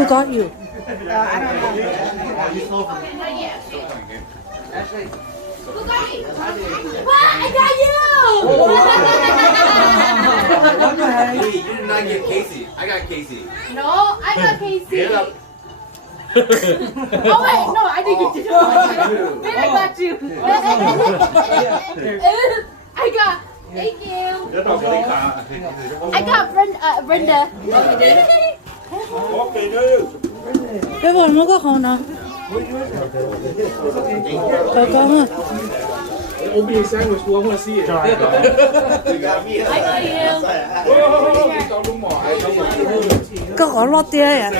Who got you? I don't know. Who got me? What? I got you! Hey, you did not get Casey. I got Casey. No, I got Casey. Get up. Oh wait, no, I didn't get you. Then I got you. I got. Thank you. I got Brenda. Cái vòng nó có không nào? Có không? Opening sandwich, do I want to see it? I got you. Có lót tia à?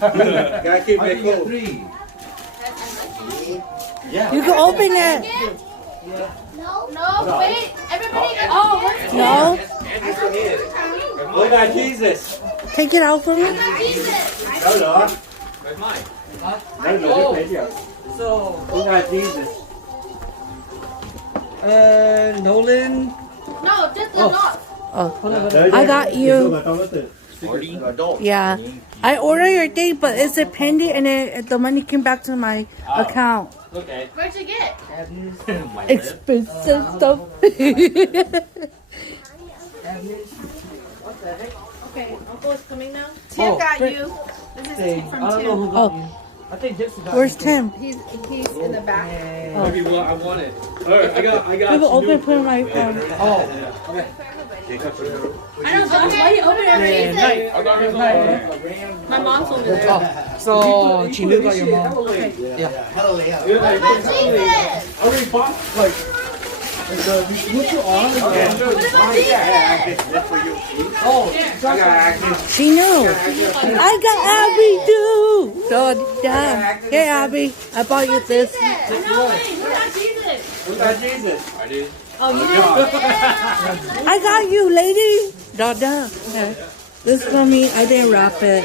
Gotta keep it cool. You can open it. No, wait. Everybody. Oh, what's No. Look at Jesus. Take it out for me. Jesus? Đâu rồi? Where's mine? Đâu rồi, thấy chưa? Look at Jesus. Nolan. No, just the knot. Oh, I got you. Adult. Yeah, I ordered your thing, but it's a pending, and the money came back to my account. Okay. Where'd you get? Expensive stuff. Okay, Uncle is coming now. Tim got you. This is from Tim. Oh, I think this is. where's Tim? He's in the back. Maybe what I wanted. Alright, I got We will open new- for my phone. Oh. I don't know. Why you open everything? My mom's over there. So, Chinu got your mom. What Yeah, about like, Jesus? I already bought, like, the what you on? What about Jesus? Oh, I got acne. She knew. I got Abby too. So yeah. Hey Abby, I bought you this. No, wait. What about Jesus? Look at Jesus. I did. Oh, you I got you, lady. Da da. Okay. This for me. I didn't wrap it.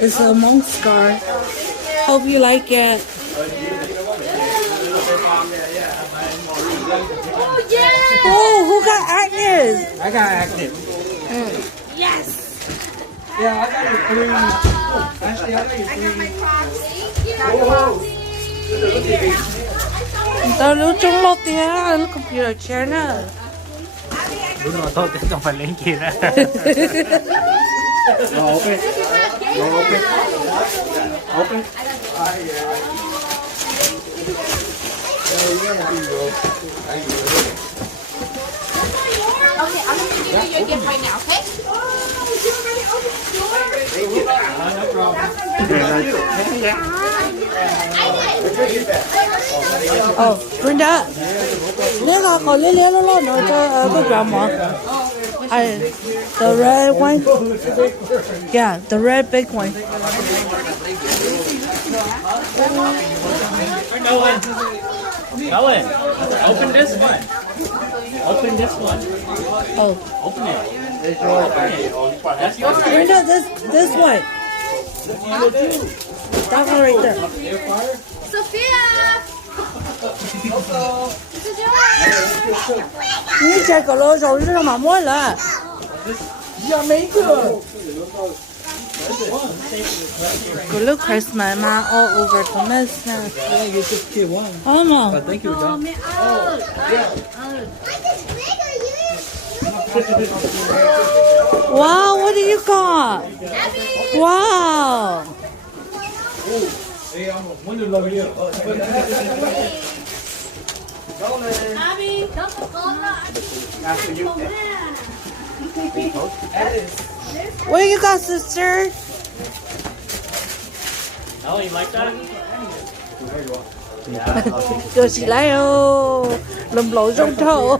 It's a monk scar. Hope you like it. Oh, yeah. Oh, who got Agnes? I got active. Yes. Yeah, I got your three. Actually, I got your three. Tao lưu trong lót tia, lúc computer chair nè. Đúng rồi, thôi, không phải lên kia đó. Open. Open. Open. Okay, I'm gonna give you your gift right now, okay? Oh, Brenda. 내가 걸리려고 너 grandma. The red one. Yeah, the red big one. Nolan, open this one. Open this one. Oh, Open it. That's yours. Brenda, this one. That one right there. Sophia! This is yours! 你这个老手是嘛么了？Ya mấy cửa. Good look Christmas ma all over Thomas. Yeah, you just get one. Mama. But thank you, John. Wow, what do you got? Wow. Hey, I'm one to love you. Abby, don't go After you. What do you got, sister? Oh, you like that? 坐起来哟，轮流中头。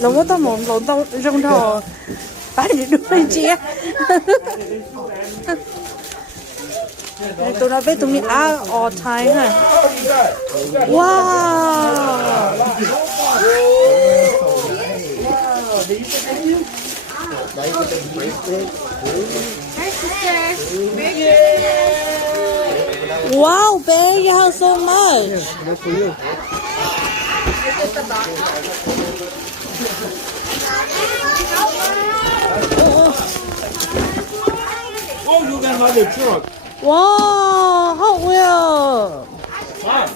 轮我都冇轮到中头，擺住都飛機。tụi nó biết tụi mình ăn all time hả? Wow. Wow, babe, you have so much. this the box? Oh, you got another truck. Wow, Hot Wheel. Mom.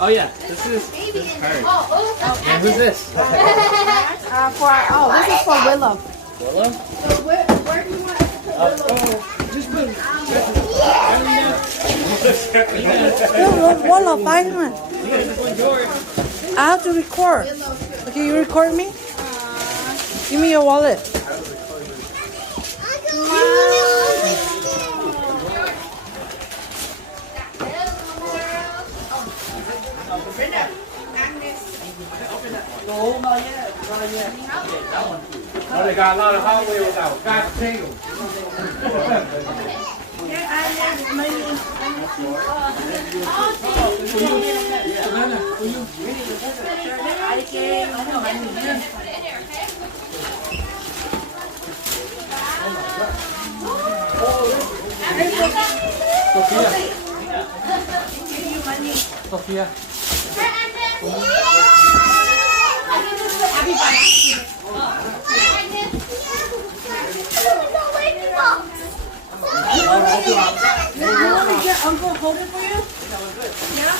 Oh yeah, this is her. And who's this? This is for Willow. Willow? Where do you want to put Willow? Just put. Wallah, find one. I have to record. Can you record me? Give me your wallet. No, not yet. Not yet. Oh, they got a lot of Hot Wheels out. Got singles. Sophia. Uncle hold it for you? Yeah?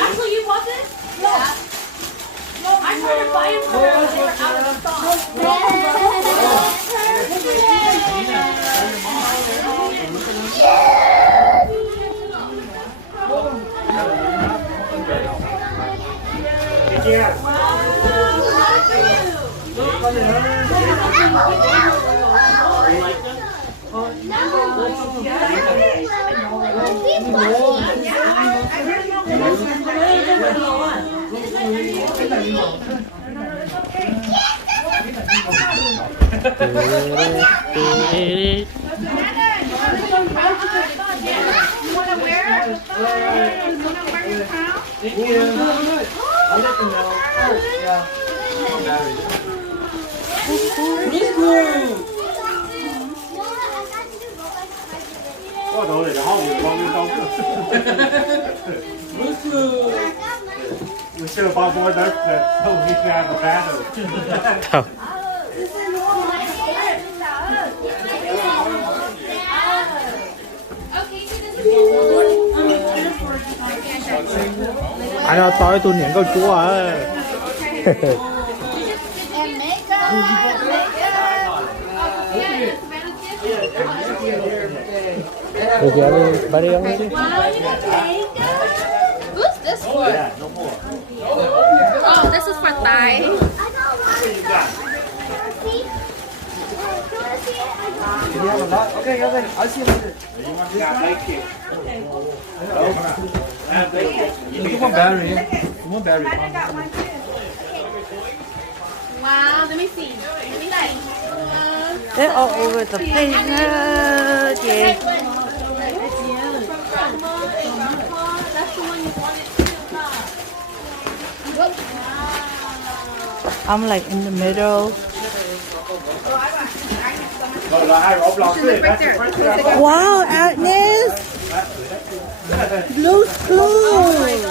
Actually, you bought this? Yeah. I tried to buy it for her, but they were out of We should have bought more dirt so we could have a battle. Anh ơi, tối tôi nhận câu chúa à. Được rồi, bà đi không chứ? Who's this for? Oh, this is for Thai. Okay, I'll see you later. Come on, battery. Come on, battery. Wow, let me see. They're all over the place. Okay. That's the one you wanted to. I'm like in the middle. Wow, Agnes! Blue's Clues!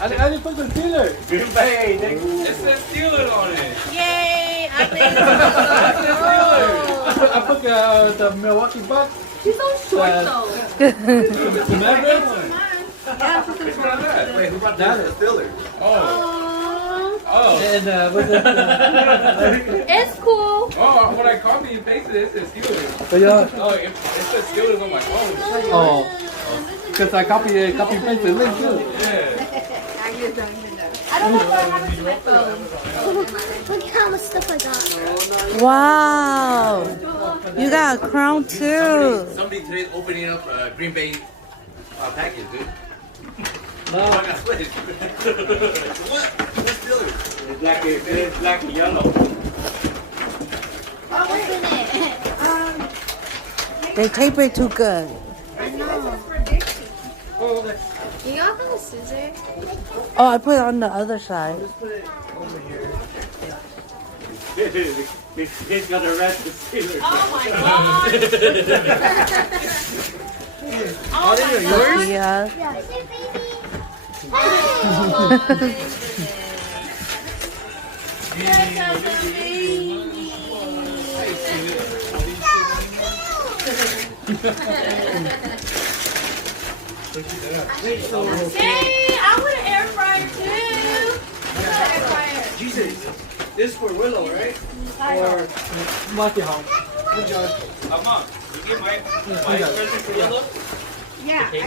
I didn't put the Steelers. Good pay. It says Steelers on it. Yay! I think. I put the Milwaukee Bucks. She's so short though. The Mavericks. Wait, who brought that? The Steelers. Oh. And what's it? It's cool. Oh, when I copied and pasted it, it says Steelers. But yeah. Oh, it says Steelers on my phone. Oh. Because I copy and paste the link too. Yeah. I don't know what happened to my phone. Look at how much stuff I got. Wow! You got a crown too. Somebody today's opening up a Green Bay package, dude. No. I got switched. What? What's Steelers? It's black and yellow. Open it. They tape it too good. I know. You got the scissors? Oh, I put it on the other side. He's gonna arrest the Steelers. Oh my god. Oh, yours? Yeah. Hey, I want an air fryer too. Air fryer. Jesus. This for Willow, right? Or Marty Home. Mom, you get my present for Willow? Yeah, I think, I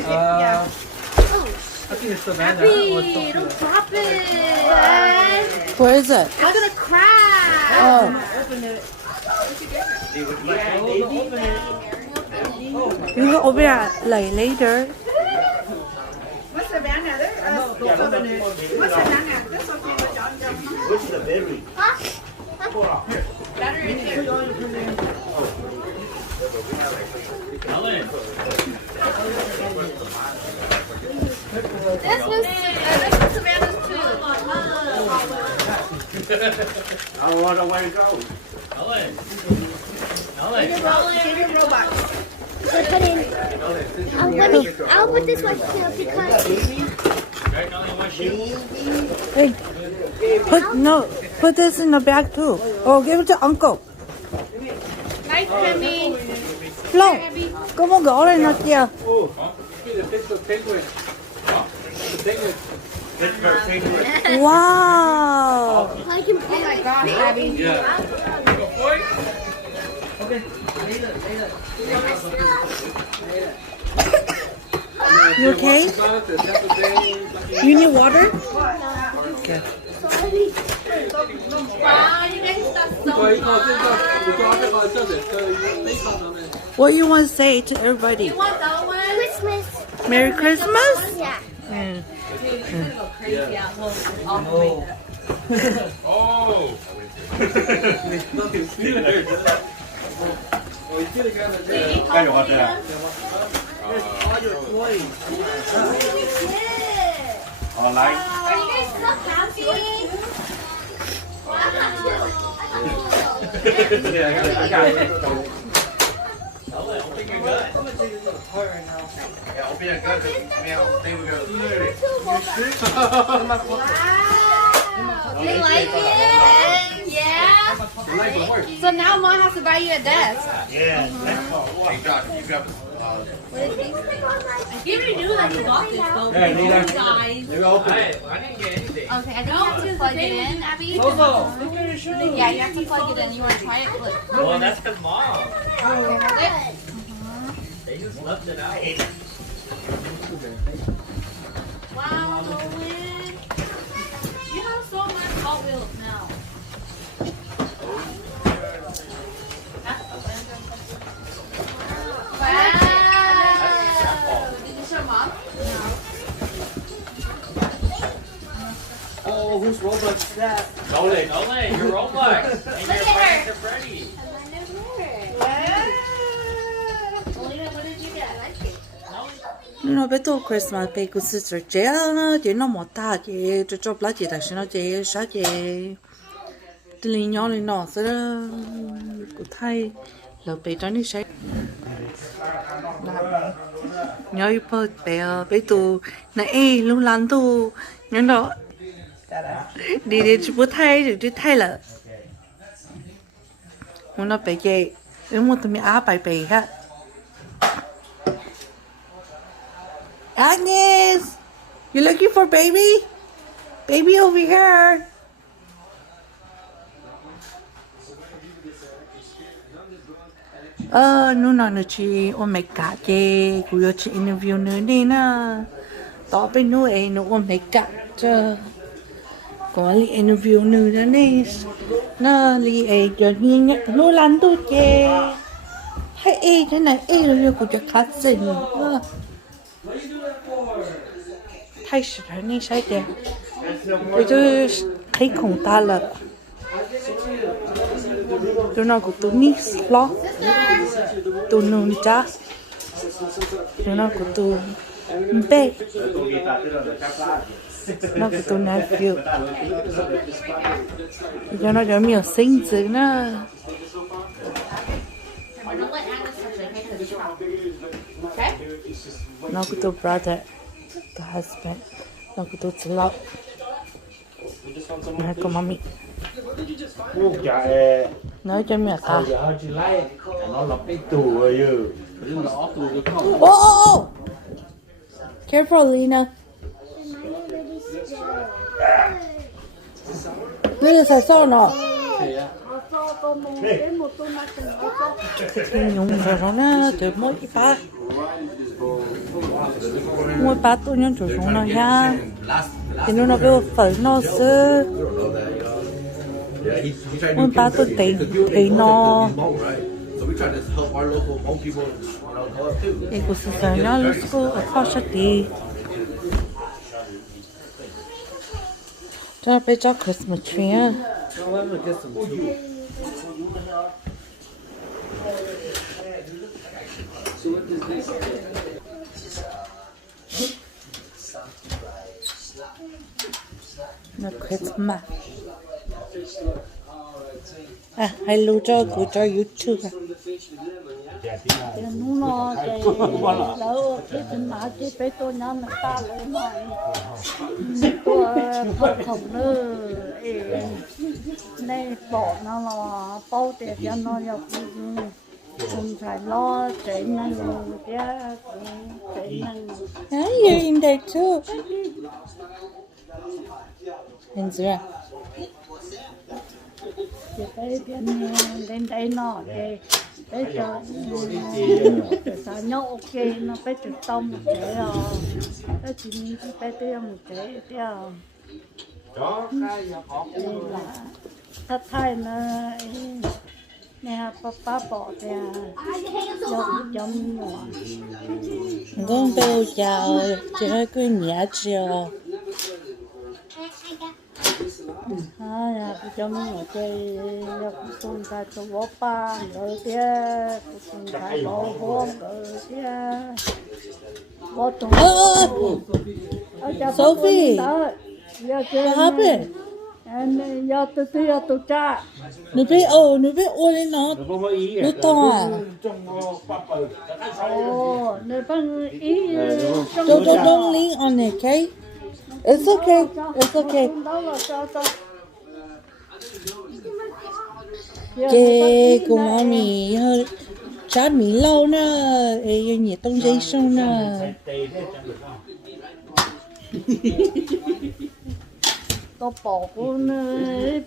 think it's Savannah or Happy, something. don't drop it. Where is it? It's gonna crack. Oh. Open it. You can open it like later. What's Savannah? Don't open it. What's Savannah? That's okay. What's the berry? Battery in here. Ellen. This was Savannah's too. I don't want to way to go. Ellen. Favorite robot. I'll put this one too because Right, Ellen, what shoe? Hey, put this in the bag too. Oh, give it to Uncle. Nice, Hammy. Long, có một gỗ này nó kìa. Oh, the picture of penguin. The penguin. That's her favorite. Wow. I can Oh my gosh, Abby. Yeah. Go for it. You okay? You need water? Okay. Wow, you guys are so What you want to say to everybody? You want that one? Christmas. Merry Christmas? Yeah. Mm. Crazy apple. I'll Oh. Cái đồ hạt à? Online. Are you guys so happy? Ellen, open your gut. Yeah, open your gut. Meow. There we go. They like it. Yeah. So now Mom has to buy you a desk. Yeah. Hey, Josh, you grab You already knew that you bought this though. Yeah, you guys. I didn't get anything. Okay, I think you have to plug it in, Abby. Yeah, you have to plug it in. You want to try it? Look. Well, that's because Mom. Okay, hold it. They just left it out. Wow, Owen. You have so much Hot Wheels now. Wow. Did you show Mom? Oh, whose Roblox is that? Ellen, you're Roblox. And Look you're at Friday her. to Freddy. Olivia, what did you get? I like it. Nó bé tô Christmas bé cũng sẽ chơi chế nó chế nó một ta chế cho lá chế là nó chế sao chế từ lý nhỏ lý nọ sẽ cũng thay là bé cho nó sẽ nhỏ ít bớt bé tu này lúc lăn tu nhỏ đó đi chỉ bớt thay thì thay là muốn nó bé chế nếu muốn tụi mình á bài bé ha Agnes, you looking for baby? Baby over here. Nó nói nó chỉ ôm mấy cả chứ, cũng có chỉ interview nữa đi nè. Đó bên nó ấy nó ôm mấy cả chứ. Có li interview nữa đó nè. Nó li ấy cho nhiên nhé, nó lăn tu chứ. Hay ấy thế này ấy rồi cũng cho khát gì nữa. Thay sửa này sai đẹp, bây giờ thấy không ta là, tôi nói của tôi nít lo, tôi nôn cha, tôi nói của tôi bé, nó của tôi nói phiêu, cho nó cho mình sinh dưỡng nữa. Don't let Agnes touch it, okay? 'Cause it's wrong. Okay? nó của tôi brother, the husband, nó của tôi love, nó của mommy. Nói cho mẹ ta. Oh! Careful, Lena. Lena sai sao nào? Thì nhung rồi nó từ mỗi ba tôi nhung chủ xuống nó nha. Thì nó cái phần nó sơ. Mỗi ba tôi tiền thì nó. Cái cuộc sống nó lúc có khó sát đi. Cho bây giờ Christmas tree á. Nó Christmas. À, hay lưu cho của cho YouTube à. Nó cái lâu cái chân má cái bé tôi nhắm ta lấy mà tôi thật không nữa này bỏ nó là bao tiền cho nó nhập không phải lo chạy năng cái chạy năng. Ah, you're in there too. And Zara. Cái bé lên đây nó cái bé cho sao nhau ok nó bé cho tông cái bé chỉ mình cái bé tiêu một cái tiêu thật thay nó nè papa bỏ ra giống nữa Con đâu chào chỉ hơi cứ nhả chiều. Trong một cái con ta cho bố ba rồi kia con ta bố hôm rồi kia bố tung Sophie, what happened? anh giờ tôi cha Nó biết ô lên nó to à? nếu bằng ý Don't lean on it, okay? It's okay. It's okay. Cái cô mami cha mì lâu nè, ấy nhiệt tông dây sông nè. Tôi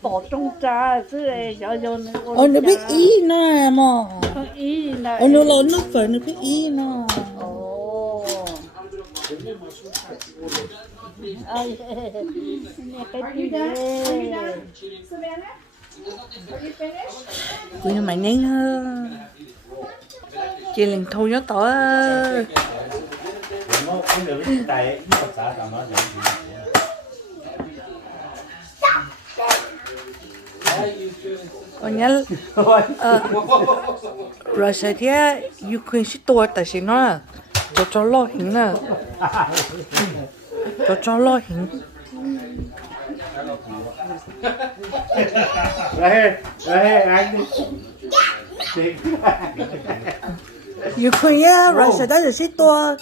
bỏ trong trà chứ giờ Nó biết ý nè mà. ý là Nó lớn nó phải nó biết ý nè. Ay, cái gì đấy? Cô nhà mày nhanh hơn. Chị liền thôi nhớ tỏ. Còn nhớ rồi sẽ thế Ukraine sẽ tua tại sao nó cho lo hình nè cho lo hình Ukraine rồi sẽ đã sẽ tua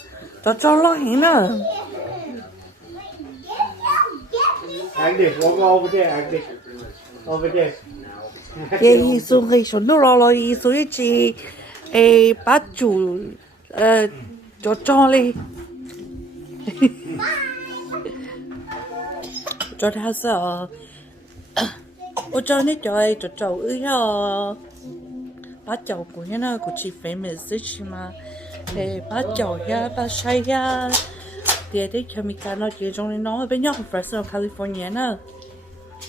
cho lo hình nè anh đi over there anh đi over there cái số cái số nó lo số cái gì bắt chủ cho đi cho他sợ我cho nó cho ư ho bắt chậu của nó của chị famous chứ mà bắt chậu ya bắt say ya thì đấy chemical nó chỉ trong nó bên nhau Fresno California nè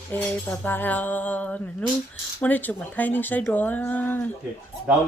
bye bye nu muốn đi chụp một thay nên say đồ đâu